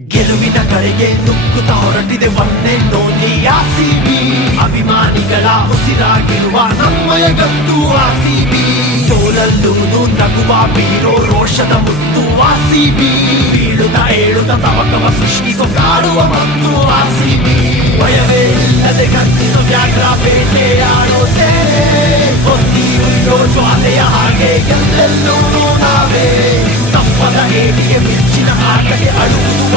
ಗೆಲುವಿನ ಕಡೆಗೆ ನುಗ್ಗುತ್ತಾ ಹೊರಟಿದೆ ಒನ್ನೆನ್ನೋನಿ ಆರ್ಸಿಬಿ. ಅಭಿಮಾನಿಗಳ ಉಸಿರಾಗಿರುವ ನಮ್ಮಯ ಗತ್ತು ಆರ್ಸಿಬಿ. ಸೋಲಲ್ಲೂ ನಗುವ ಬೀರೋ ರೋಷದ ಮುತ್ತು ಆರ್ಸಿಬಿ. ಬೀಳುತ್ತ ಏಳುತ್ತ ತವಕವ ಸೃಷ್ಟಿಸೋ ಕಾಡುವ ಮತ್ತು ಆರ್ಸಿಬಿ. ಭಯವೇ ಇಲ್ಲದೆ ಕತ್ತಿಸೋ ವ್ಯಾಘ್ರ ಬೇಟೆಯಾಡೋ ಸೇನೆ. ಹೊತ್ತಿಯುಳ್ಳೋ ಜ್ವಾಲೆಯ ಹಾಗೆ ಎಲ್ಲೆಲ್ಲೂ ನಾವೇ. ತಪ್ಪದ ಏಟಿಗೆ ಮಿಂಚಿನ ಆಟಕ್ಕೆ ಅಳುವುದು